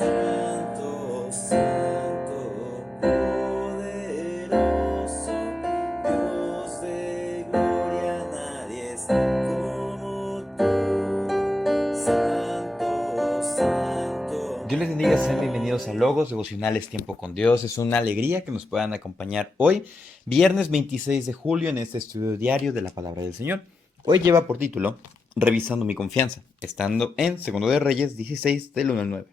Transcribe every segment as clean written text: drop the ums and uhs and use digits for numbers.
Santo, santo, poderoso, Dios de gloria, nadie es como tú. Santo, santo. Dios les bendiga, sean bienvenidos a Logos Devocionales Tiempo con Dios. Es una alegría que nos puedan acompañar hoy, viernes 26 de julio, en este estudio diario de la Palabra del Señor. Hoy lleva por título Revisando mi confianza, estando en Segundo de Reyes 16 del 1 al 9.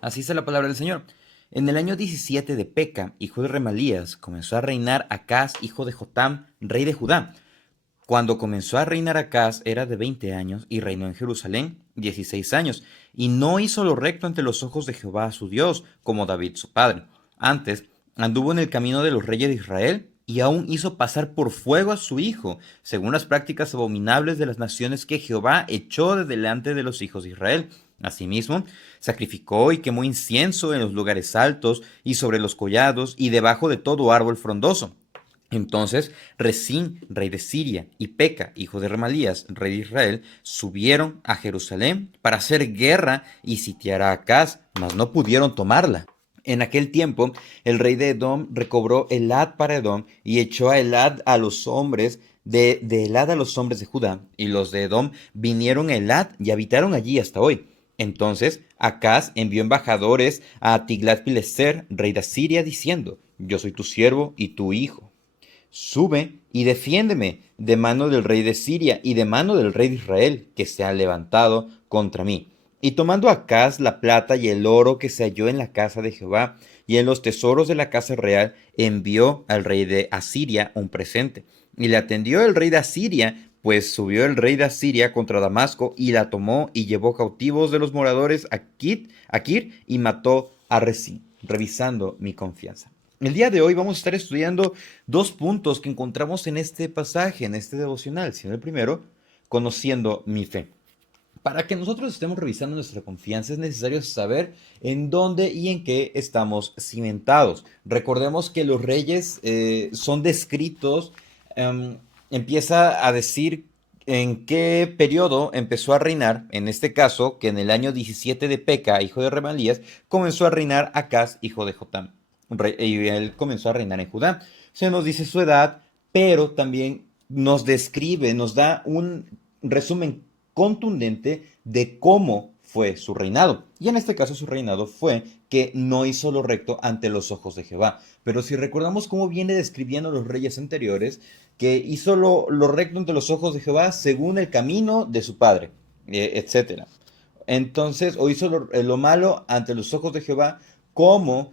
Así dice la Palabra del Señor. En el año 17 de Peca, hijo de Remalías, comenzó a reinar Acaz, hijo de Jotam, rey de Judá. Cuando comenzó a reinar Acaz era de 20 años y reinó en Jerusalén 16 años, y no hizo lo recto ante los ojos de Jehová su Dios, como David su padre. Antes anduvo en el camino de los reyes de Israel y aún hizo pasar por fuego a su hijo, según las prácticas abominables de las naciones que Jehová echó de delante de los hijos de Israel. Asimismo, sacrificó y quemó incienso en los lugares altos y sobre los collados y debajo de todo árbol frondoso. Entonces Resín, rey de Siria, y Peca, hijo de Remalías, rey de Israel, subieron a Jerusalén para hacer guerra y sitiar a Acaz, mas no pudieron tomarla. En aquel tiempo, el rey de Edom recobró Elad para Edom y echó a Elad a los hombres de Elad a los hombres de Judá, y los de Edom vinieron a Elad y habitaron allí hasta hoy. Entonces Acaz envió embajadores a Tiglat-Pileser, rey de Asiria, diciendo: Yo soy tu siervo y tu hijo. Sube y defiéndeme de mano del rey de Siria y de mano del rey de Israel, que se ha levantado contra mí. Y tomando Acaz la plata y el oro que se halló en la casa de Jehová y en los tesoros de la casa real, envió al rey de Asiria un presente. Y le atendió el rey de Asiria, pues subió el rey de Asiria contra Damasco y la tomó y llevó cautivos de los moradores a Kir y mató a Resín, revisando mi confianza. El día de hoy vamos a estar estudiando dos puntos que encontramos en este pasaje, en este devocional. Siendo el primero, conociendo mi fe. Para que nosotros estemos revisando nuestra confianza es necesario saber en dónde y en qué estamos cimentados. Recordemos que los reyes son descritos, em, empieza a decir en qué periodo empezó a reinar, en este caso, que en el año 17 de Peca, hijo de Remalías, comenzó a reinar Acaz, hijo de Jotam. Y él comenzó a reinar en Judá. Se nos dice su edad, pero también nos describe, nos da un resumen contundente de cómo fue su reinado. Y en este caso su reinado fue que no hizo lo recto ante los ojos de Jehová. Pero si recordamos cómo viene describiendo los reyes anteriores, que hizo lo recto ante los ojos de Jehová según el camino de su padre, etc. Entonces, o hizo lo malo ante los ojos de Jehová como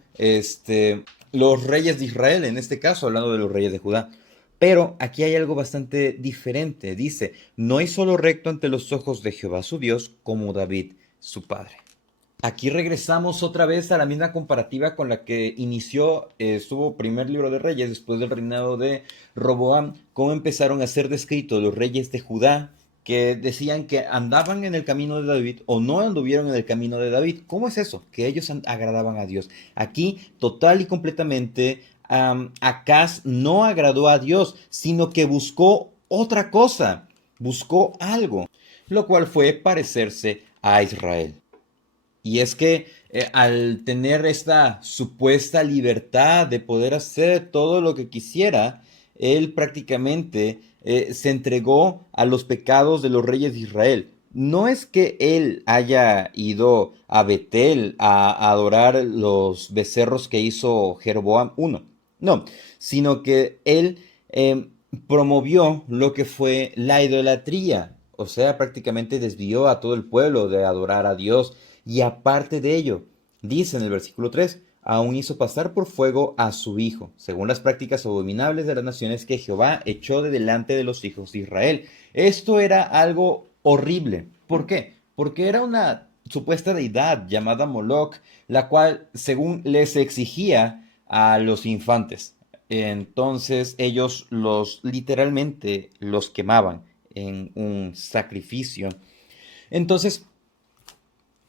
los reyes de Israel, en este caso hablando de los reyes de Judá. Pero aquí hay algo bastante diferente. Dice, no hizo lo recto ante los ojos de Jehová su Dios como David su padre. Aquí regresamos otra vez a la misma comparativa con la que inició, estuvo primer libro de Reyes, después del reinado de Roboam, cómo empezaron a ser descritos los reyes de Judá, que decían que andaban en el camino de David o no anduvieron en el camino de David. ¿Cómo es eso? Que ellos agradaban a Dios. Aquí, total y completamente, Acaz no agradó a Dios, sino que buscó otra cosa, buscó algo, lo cual fue parecerse a Israel. Y es que al tener esta supuesta libertad de poder hacer todo lo que quisiera, él prácticamente se entregó a los pecados de los reyes de Israel. No es que él haya ido a Betel a adorar los becerros que hizo Jeroboam I, no, sino que él promovió lo que fue la idolatría, o sea, prácticamente desvió a todo el pueblo de adorar a Dios. Y aparte de ello, dice en el versículo 3, aún hizo pasar por fuego a su hijo, según las prácticas abominables de las naciones que Jehová echó de delante de los hijos de Israel. Esto era algo horrible. ¿Por qué? Porque era una supuesta deidad llamada Moloch, la cual, según les exigía a los infantes. Entonces ellos literalmente los quemaban en un sacrificio. Entonces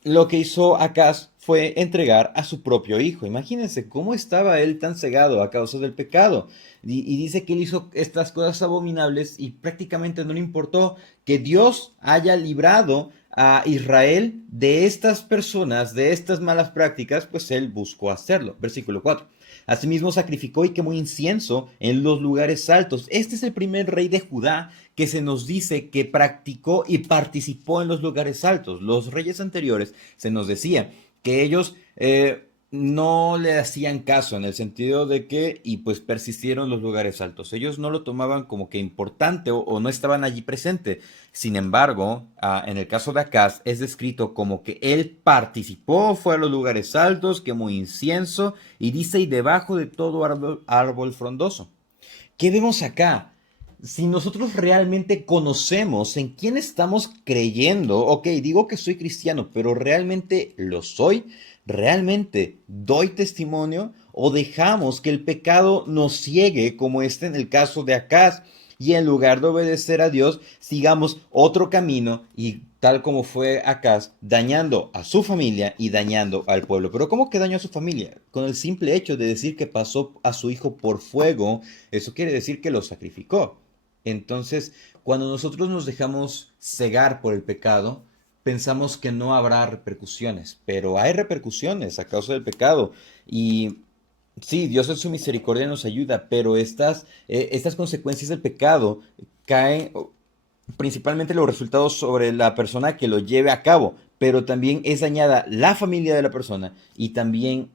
lo que hizo Acaz fue entregar a su propio hijo. Imagínense cómo estaba él tan cegado a causa del pecado. Y dice que él hizo estas cosas abominables y prácticamente no le importó que Dios haya librado a Israel de estas personas, de estas malas prácticas, pues él buscó hacerlo. Versículo 4. Asimismo sacrificó y quemó incienso en los lugares altos. Este es el primer rey de Judá que se nos dice que practicó y participó en los lugares altos. Los reyes anteriores se nos decía que ellos no le hacían caso en el sentido de que, y pues persistieron los lugares altos. Ellos no lo tomaban como que importante o no estaban allí presente. Sin embargo, en el caso de Acaz es descrito como que él participó, fue a los lugares altos, quemó incienso y dice, y debajo de todo árbol frondoso. ¿Qué vemos acá? Si nosotros realmente conocemos en quién estamos creyendo, ok, digo que soy cristiano, pero ¿realmente lo soy? ¿Realmente doy testimonio? ¿O dejamos que el pecado nos ciegue, como este en el caso de Acaz, y en lugar de obedecer a Dios, sigamos otro camino y tal como fue Acaz, dañando a su familia y dañando al pueblo? Pero ¿cómo que dañó a su familia? Con el simple hecho de decir que pasó a su hijo por fuego, eso quiere decir que lo sacrificó. Entonces, cuando nosotros nos dejamos cegar por el pecado, pensamos que no habrá repercusiones, pero hay repercusiones a causa del pecado. Y sí, Dios en su misericordia nos ayuda, pero estas consecuencias del pecado caen principalmente los resultados sobre la persona que lo lleve a cabo, pero también es dañada la familia de la persona y también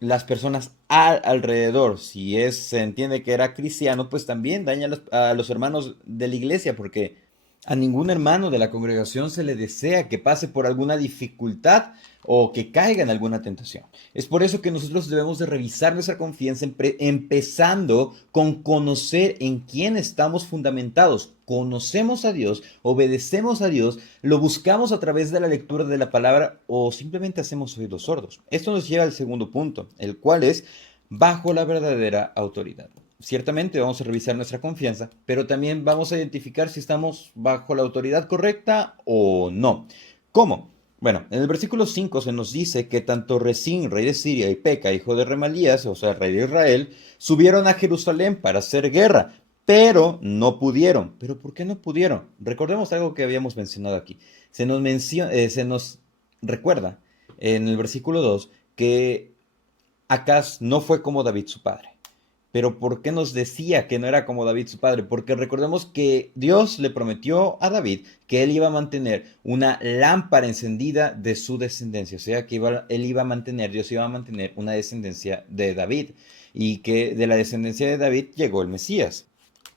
las personas alrededor. Si se entiende que era cristiano, pues también daña a los hermanos de la iglesia, porque a ningún hermano de la congregación se le desea que pase por alguna dificultad o que caiga en alguna tentación. Es por eso que nosotros debemos de revisar nuestra confianza empezando con conocer en quién estamos fundamentados. Conocemos a Dios, obedecemos a Dios, lo buscamos a través de la lectura de la palabra o simplemente hacemos oídos sordos. Esto nos lleva al segundo punto, el cual es bajo la verdadera autoridad. Ciertamente vamos a revisar nuestra confianza, pero también vamos a identificar si estamos bajo la autoridad correcta o no. ¿Cómo? Bueno, en el versículo 5 se nos dice que tanto Resín, rey de Siria, y Peca, hijo de Remalías, o sea, rey de Israel, subieron a Jerusalén para hacer guerra, pero no pudieron. ¿Pero por qué no pudieron? Recordemos algo que habíamos mencionado aquí. Se nos recuerda en el versículo 2 que Acaz no fue como David su padre. Pero ¿por qué nos decía que no era como David su padre? Porque recordemos que Dios le prometió a David que él iba a mantener una lámpara encendida de su descendencia. O sea, que Dios iba a mantener una descendencia de David. Y que de la descendencia de David llegó el Mesías.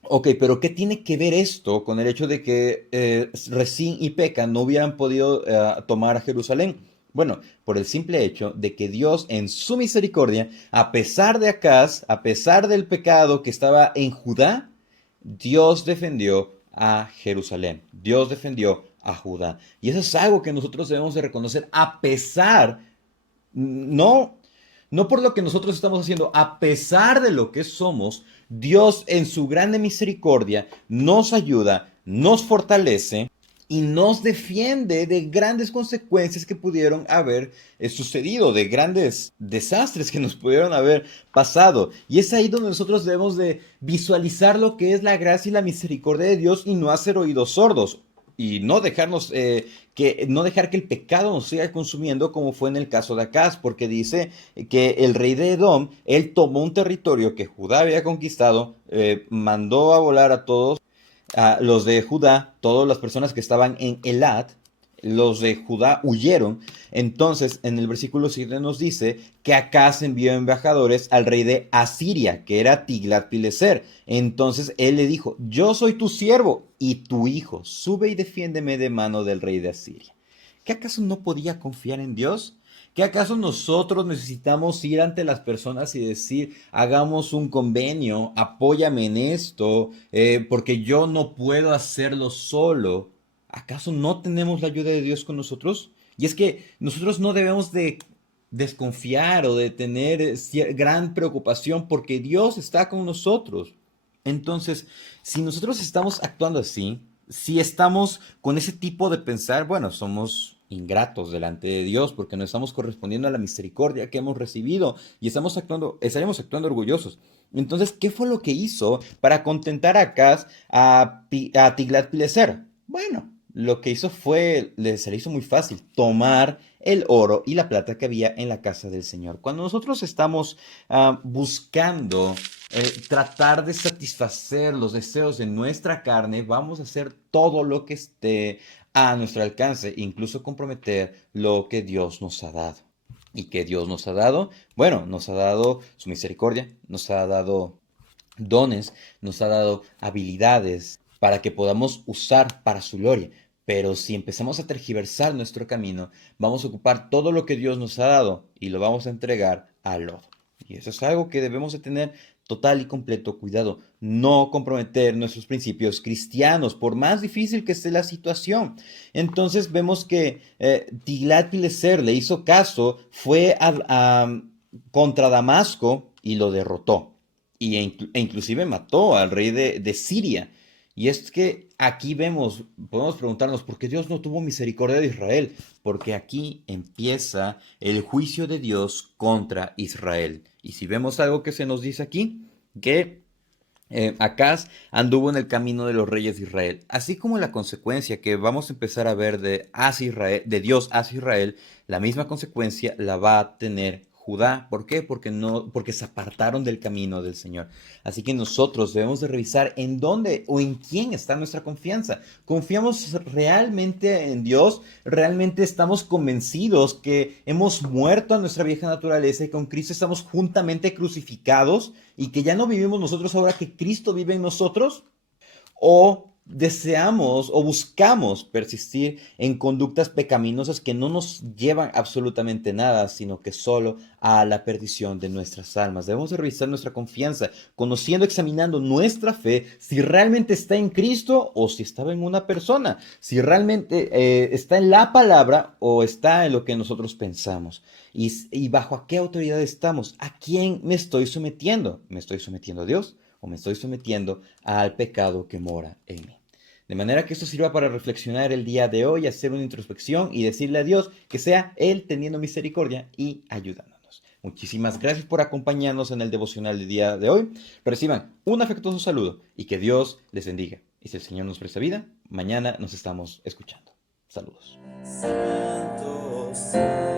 Ok, pero ¿qué tiene que ver esto con el hecho de que Resín y Peca no hubieran podido tomar a Jerusalén? Bueno, por el simple hecho de que Dios en su misericordia, a pesar de Acaz, a pesar del pecado que estaba en Judá, Dios defendió a Jerusalén. Dios defendió a Judá. Y eso es algo que nosotros debemos de reconocer a pesar, no, no por lo que nosotros estamos haciendo, a pesar de lo que somos, Dios en su grande misericordia nos ayuda, nos fortalece y nos defiende de grandes consecuencias que pudieron haber sucedido, de grandes desastres que nos pudieron haber pasado. Y es ahí donde nosotros debemos de visualizar lo que es la gracia y la misericordia de Dios y no hacer oídos sordos. Y no dejarnos, no dejar que el pecado nos siga consumiendo como fue en el caso de Acaz, porque dice que el rey de Edom, él tomó un territorio que Judá había conquistado, mandó a volar a todos los de Judá, todas las personas que estaban en Elat, los de Judá huyeron. Entonces, en el versículo 7 nos dice que Acaz envió embajadores al rey de Asiria, que era Tiglat-Pileser. Entonces él le dijo: yo soy tu siervo y tu hijo, sube y defiéndeme de mano del rey de Asiria. ¿Qué acaso no podía confiar en Dios? ¿Qué acaso nosotros necesitamos ir ante las personas y decir, hagamos un convenio, apóyame en esto, porque yo no puedo hacerlo solo? ¿Acaso no tenemos la ayuda de Dios con nosotros? Y es que nosotros no debemos de desconfiar o de tener gran preocupación porque Dios está con nosotros. Entonces, si nosotros estamos actuando así, si estamos con ese tipo de pensar, bueno, somos ingratos delante de Dios porque no estamos correspondiendo a la misericordia que hemos recibido y estaremos actuando orgullosos. Entonces, ¿qué fue lo que hizo para contentar a Acaz a Tiglat-Pileser? Bueno, lo que hizo fue, se le hizo muy fácil tomar el oro y la plata que había en la casa del Señor. Cuando nosotros estamos buscando tratar de satisfacer los deseos de nuestra carne, vamos a hacer todo lo que esté a nuestro alcance, incluso comprometer lo que Dios nos ha dado. ¿Y que Dios nos ha dado? Bueno, nos ha dado su misericordia, nos ha dado dones, nos ha dado habilidades para que podamos usar para su gloria. Pero si empezamos a tergiversar nuestro camino, vamos a ocupar todo lo que Dios nos ha dado y lo vamos a entregar al lodo. Y eso es algo que debemos de tener total y completo cuidado. No comprometer nuestros principios cristianos, por más difícil que esté la situación. Entonces vemos que Tiglat-Pileser le hizo caso, fue contra Damasco y lo derrotó e inclusive mató al rey de Siria. Y es que aquí vemos, podemos preguntarnos, ¿por qué Dios no tuvo misericordia de Israel? Porque aquí empieza el juicio de Dios contra Israel. Y si vemos algo que se nos dice aquí, que Acaz anduvo en el camino de los reyes de Israel, así como la consecuencia que vamos a empezar a ver hacia Israel, de Dios hacia Israel, la misma consecuencia la va a tener Judá. ¿Por qué? Porque se apartaron del camino del Señor. Así que nosotros debemos de revisar en dónde o en quién está nuestra confianza. ¿Confiamos realmente en Dios? ¿Realmente estamos convencidos que hemos muerto a nuestra vieja naturaleza y con Cristo estamos juntamente crucificados y que ya no vivimos nosotros ahora que Cristo vive en nosotros? ¿O deseamos o buscamos persistir en conductas pecaminosas que no nos llevan absolutamente nada, sino que solo a la perdición de nuestras almas? Debemos de revisar nuestra confianza, conociendo, examinando nuestra fe, si realmente está en Cristo o si estaba en una persona, si realmente está en la palabra o está en lo que nosotros pensamos. Y bajo a qué autoridad estamos, a quién me estoy sometiendo. ¿Me estoy sometiendo a Dios o me estoy sometiendo al pecado que mora en mí? De manera que esto sirva para reflexionar el día de hoy, hacer una introspección y decirle a Dios que sea Él teniendo misericordia y ayudándonos. Muchísimas gracias por acompañarnos en el devocional del día de hoy. Reciban un afectuoso saludo y que Dios les bendiga. Y si el Señor nos presta vida, mañana nos estamos escuchando. Saludos. Santo, santo.